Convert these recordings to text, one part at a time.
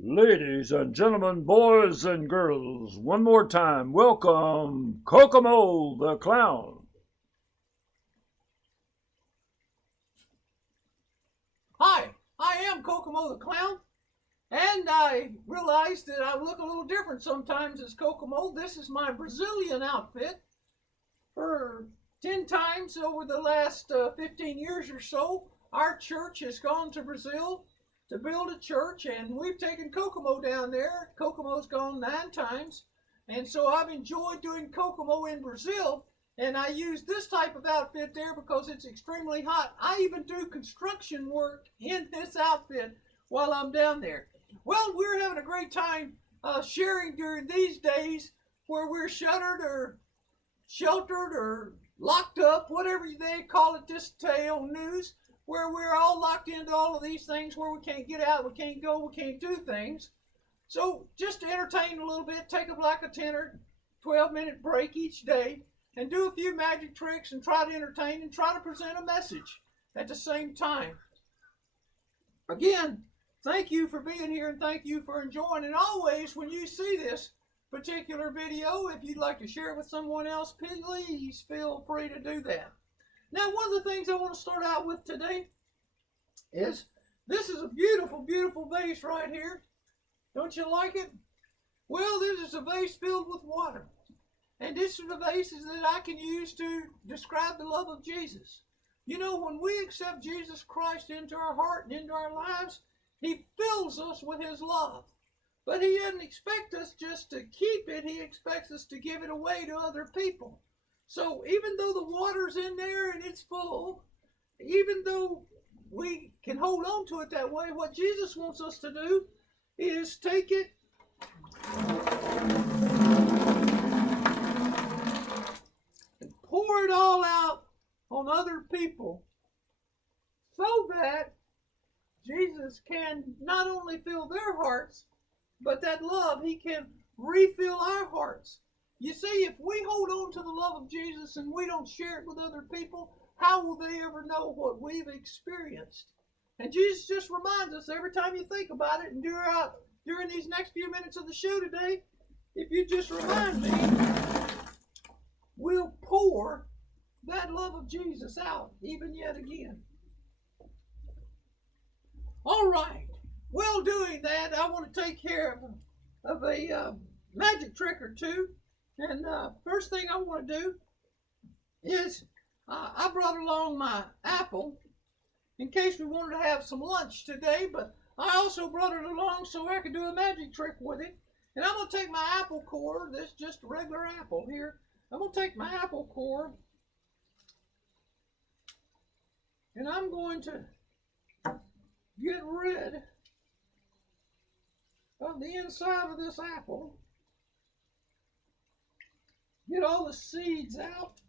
Ladies and gentlemen, boys and girls, one more time, welcome Kokomo the Clown. Hi, I am Kokomo the Clown, and I realized that I look a little different sometimes as Kokomo. This is my Brazilian outfit. For 10 times over the last 15 years or so, our church has gone to Brazil to build a church, and we've taken Kokomo down there. Kokomo's gone 9 times, and so I've enjoyed doing Kokomo in Brazil. And I use this type of outfit there because it's extremely hot. I even do construction work in this outfit while I'm down there. Well, we're having a great time sharing during these days where we're shuttered or sheltered or locked up, whatever they call it this day on news, where we're all locked into all of these things where we can't get out, we can't go, we can't do things. So just to entertain a little bit, take like a 10 or 12-minute break each day and do a few magic tricks and try to entertain and try to present a message at the same time. Again, thank you for being here and thank you for enjoying. And always, when you see this particular video, if you'd like to share it with someone else, please feel free to do that. Now, one of the things I want to start out with today is this is a beautiful, beautiful vase right here. Don't you like it? Well, this is a vase filled with water. And this is the vases that I can use to describe the love of Jesus. You know, when we accept Jesus Christ into our heart and into our lives, He fills us with His love. But He doesn't expect us just to keep it. He expects us to give it away to other people. So even though the water's in there and it's full, even though we can hold on to it that way, what Jesus wants us to do is take it and pour it all out on other people so that Jesus can not only fill their hearts, but that love, He can refill our hearts. You see, if we hold on to the love of Jesus and we don't share it with other people, how will they ever know what we've experienced? And Jesus just reminds us every time you think about it, and during these next few minutes of the show today, if you just remind me, we'll pour that love of Jesus out even yet again. All right. Well, doing that, I want to take care of a magic trick or two. And first thing I want to do is I brought along my apple in case we wanted to have some lunch today, but I also brought it along so I could do a magic trick with it. And I'm going to take my apple core, this is just a regular apple here. I'm going to take my apple core and I'm going to get rid of the inside of this apple. Get all the seeds out.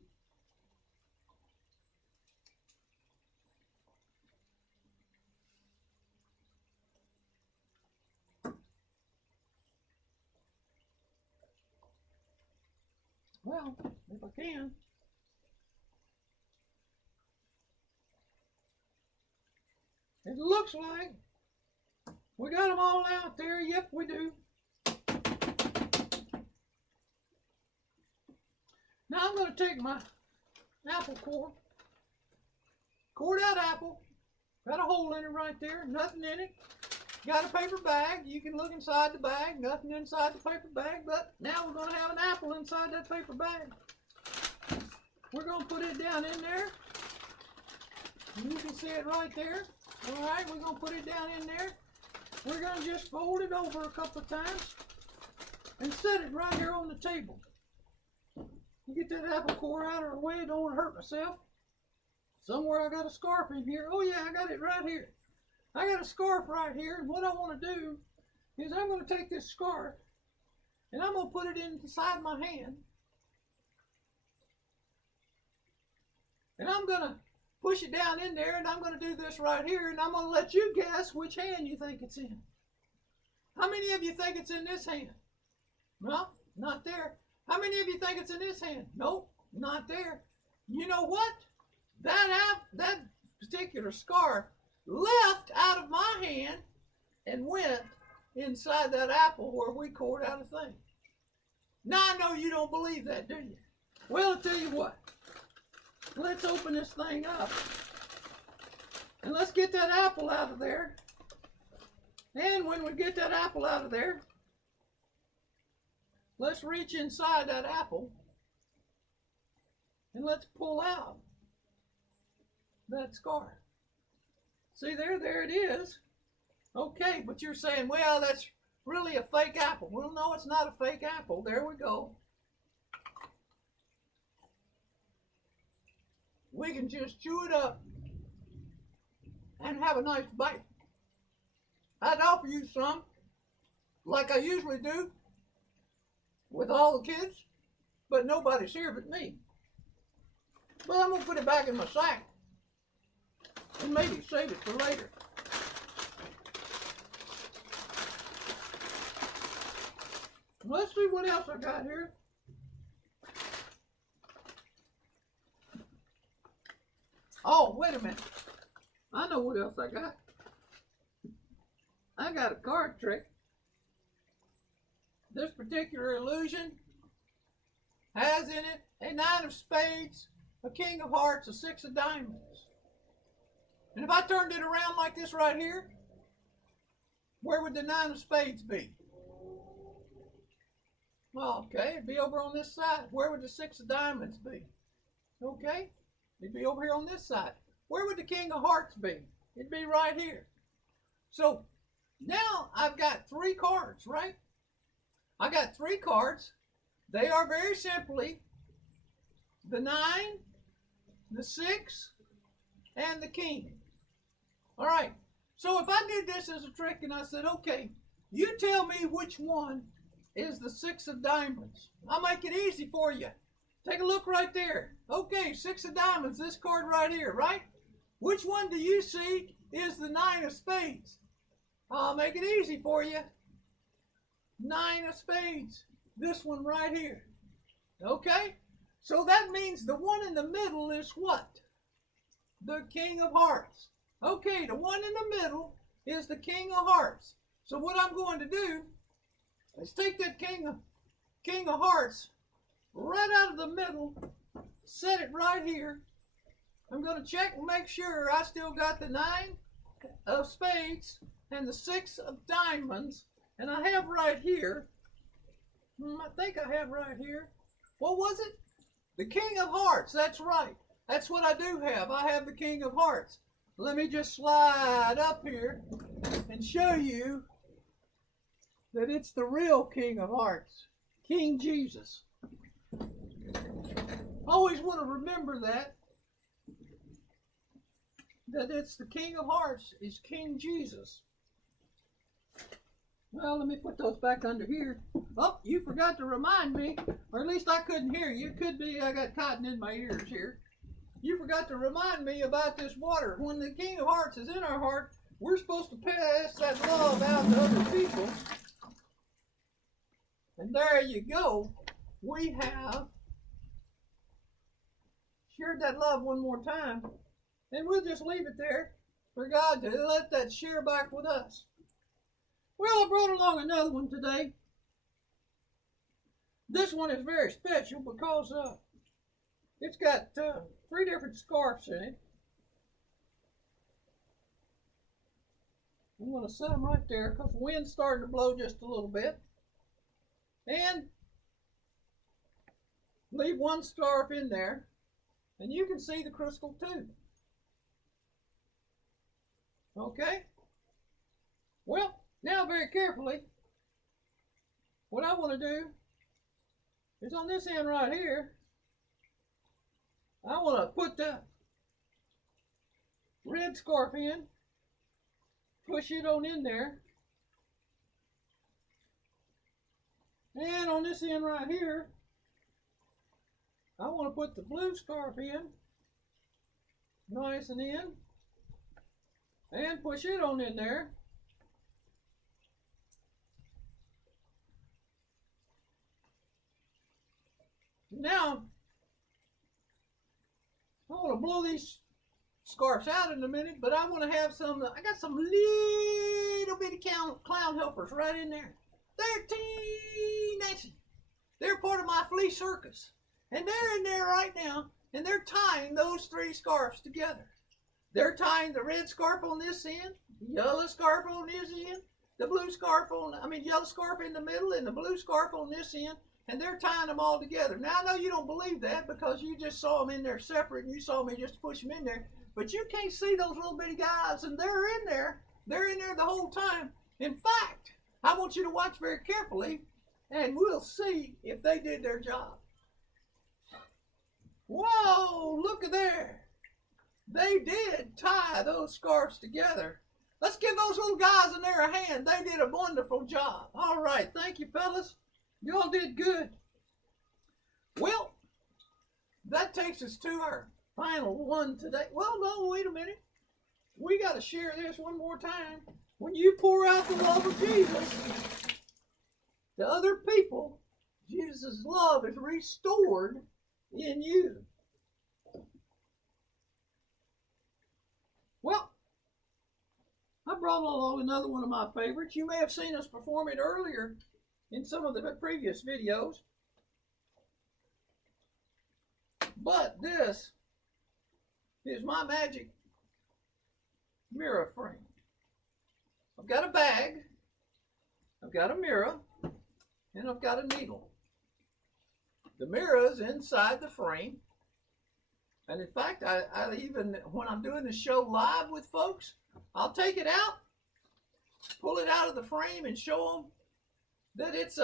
Well, if I can. It looks like we got them all out there. Yep, we do. Now I'm going to take my apple core, cored out apple, got a hole in it right there, nothing in it. Got a paper bag, you can look inside the bag, nothing inside the paper bag, but now we're going to have an apple inside that paper bag. We're going to put it down in there. You can see it right there. All right, we're going to put it down in there. We're going to just fold it over a couple of times and set it right here on the table. Get that apple core out of the way, don't want to hurt myself. Somewhere I got a scarf in here. Oh yeah, I got it right here. I got a scarf right here, and what I want to do is I'm going to take this scarf and I'm going to put it inside my hand. And I'm going to push it down in there, and I'm going to do this right here, and I'm going to let you guess which hand you think it's in. How many of you think it's in this hand? No, not there. How many of you think it's in this hand? Nope, not there. You know what? That particular scarf left out of my hand and went inside that apple where we cored out a thing. Now I know you don't believe that, do you? Well, I'll tell you what. Let's open this thing up. And let's get that apple out of there. And when we get that apple out of there, let's reach inside that apple and let's pull out that scar. See there it is. Okay, but you're saying, well, that's really a fake apple. Well, no, it's not a fake apple. There we go. We can just chew it up and have a nice bite. I'd offer you some, like I usually do, with all the kids, but nobody's here but me. But I'm going to put it back in my sack and maybe save it for later. Let's see what else I got here. Oh, wait a minute. I know what else I got. I got a card trick. This particular illusion has in it a 9 of spades, a king of hearts, a 6 of diamonds. And if I turned it around like this right here, where would the 9 of spades be? Well, okay, it'd be over on this side. Where would the 6 of diamonds be? Okay, it'd be over here on this side. Where would the king of hearts be? It'd be right here. So now I've got 3 cards, right? I got 3 cards. They are very simply the 9, the 6, and the king. All right, so if I did this as a trick and I said, okay, you tell me which one is the 6 of diamonds. I'll make it easy for you. Take a look right there. Okay, 6 of diamonds, this card right here, right? Which one do you see is the 9 of spades? I'll make it easy for you. 9 of spades, this one right here. Okay, so that means the one in the middle is what? The king of hearts. Okay, the one in the middle is the king of hearts. So what I'm going to do is take that king of hearts right out of the middle, set it right here. I'm going to check and make sure I still got the 9 of spades and the 6 of diamonds. And I have right here, I think I have right here, what was it? The king of hearts, that's right. That's what I do have. I have the king of hearts. Let me just slide up here and show you that it's the real king of hearts, King Jesus. Always want to remember that it's the king of hearts is King Jesus. Well, let me put those back under here. Oh, you forgot to remind me, or at least I couldn't hear you. It could be I got cotton in my ears here. You forgot to remind me about this water. When the king of hearts is in our heart, we're supposed to pass that love out to other people. And there you go. We have shared that love one more time. And we'll just leave it there for God to let that share back with us. Well, I brought along another one today. This one is very special because it's got 3 different scarves in it. I'm going to set them right there because the wind's starting to blow just a little bit. And leave one scarf in there. And you can see the crystal too. Okay? Well, now very carefully, what I want to do is on this end right here, I want to put the red scarf in, push it on in there, and on this end right here, I want to put the blue scarf in, nice and in, and push it on in there. Now, I want to blow these scarves out in a minute, but I want to have some, I got some little little bitty clown helpers right in there. They're teeny. They're part of my flea circus. And they're in there right now, and they're tying those 3 scarves together. They're tying the red scarf on this end, the yellow scarf on this end, the yellow scarf in the middle, and the blue scarf on this end, and they're tying them all together. Now, I know you don't believe that because you just saw them in there separate, and you saw me just push them in there, but you can't see those little bitty guys, and they're in there. They're in there the whole time. In fact, I want you to watch very carefully, and we'll see if they did their job. Whoa, look at there. They did tie those scarves together. Let's give those little guys in there a hand. They did a wonderful job. All right, thank you, fellas. Y'all did good. Well, that takes us to our final one today. Well, no, wait a minute. We got to share this one more time. When you pour out the love of Jesus to other people, Jesus' love is restored in you. Well, I brought along another one of my favorites. You may have seen us perform it earlier in some of the previous videos. But this is my magic mirror frame. I've got a bag, I've got a mirror, and I've got a needle. The mirror is inside the frame. And in fact, I even, when I'm doing the show live with folks, I'll take it out, pull it out of the frame, and show them that it's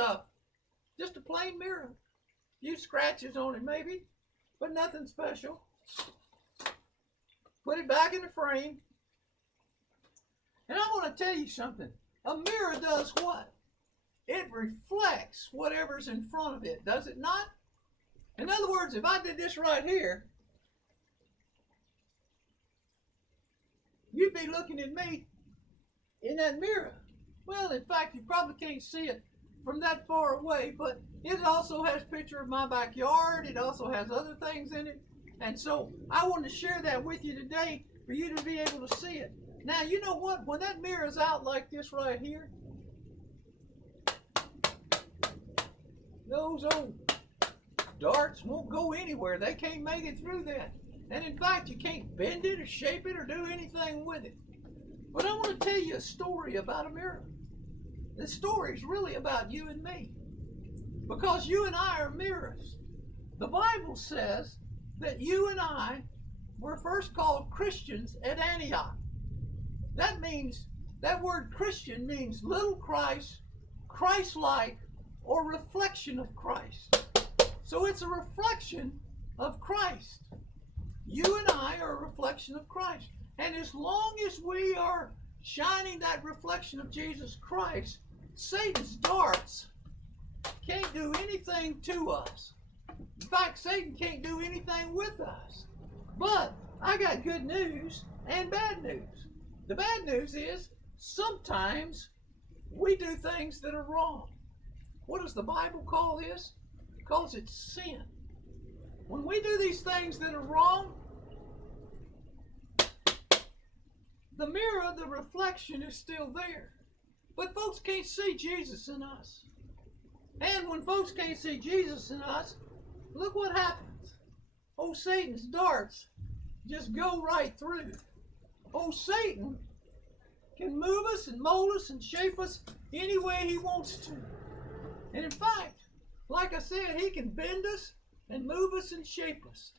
just a plain mirror. A few scratches on it maybe, but nothing special. Put it back in the frame. And I want to tell you something. A mirror does what? It reflects whatever's in front of it, does it not? In other words, if I did this right here, you'd be looking at me in that mirror. Well, in fact, you probably can't see it from that far away, but it also has a picture of my backyard. It also has other things in it. And so I wanted to share that with you today for you to be able to see it. Now, you know what? When that mirror is out like this right here, those old darts won't go anywhere. They can't make it through that. And in fact, you can't bend it or shape it or do anything with it. But I want to tell you a story about a mirror. This story is really about you and me. Because you and I are mirrors. The Bible says that you and I were first called Christians at Antioch. That means, that word Christian means little Christ, Christ-like, or reflection of Christ. So it's a reflection of Christ. You and I are a reflection of Christ. And as long as we are shining that reflection of Jesus Christ, Satan's darts can't do anything to us. In fact, Satan can't do anything with us. But I got good news and bad news. The bad news is sometimes we do things that are wrong. What does the Bible call this? It calls it sin. When we do these things that are wrong, the mirror, the reflection is still there. But folks can't see Jesus in us. And when folks can't see Jesus in us, look what happens. Oh, Satan's darts just go right through. Oh, Satan can move us and mold us and shape us any way he wants to. And in fact, like I said, he can bend us and move us and shape us.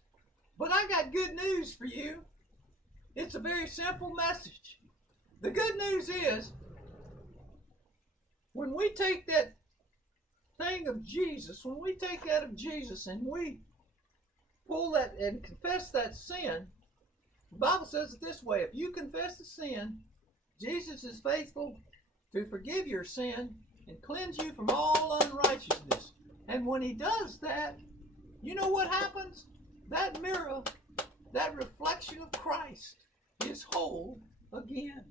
But I got good news for you. It's a very simple message. The good news is, when we take that thing of Jesus, when we take that of Jesus and we pull that and confess that sin, the Bible says it this way: if you confess the sin, Jesus is faithful to forgive your sin and cleanse you from all unrighteousness. And when he does that, you know what happens? That mirror, that reflection of Christ, is whole again.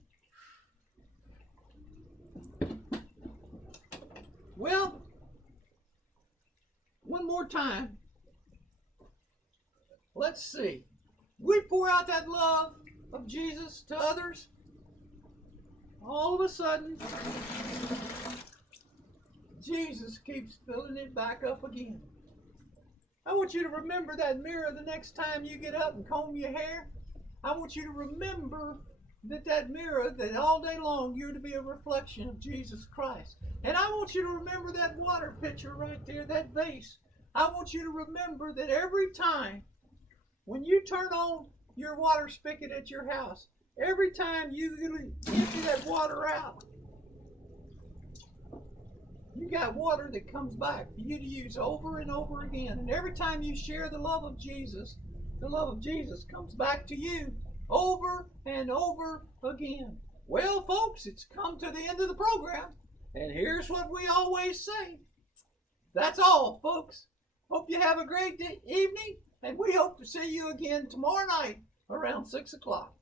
Well, one more time. Let's see. We pour out that love of Jesus to others. all of a sudden, Jesus keeps filling it back up again. I want you to remember that mirror the next time you get up and comb your hair. I want you to remember that mirror, that all day long you're to be a reflection of Jesus Christ. And I want you to remember that water pitcher right there, that vase. I want you to remember that every time when you turn on your water spigot at your house, every time you empty that water out, you got water that comes back for you to use over and over again. And every time you share the love of Jesus comes back to you over and over again. Well, folks, it's come to the end of the program. And here's what we always say. That's all, folks. Hope you have a great evening. And we hope to see you again tomorrow night around 6 o'clock.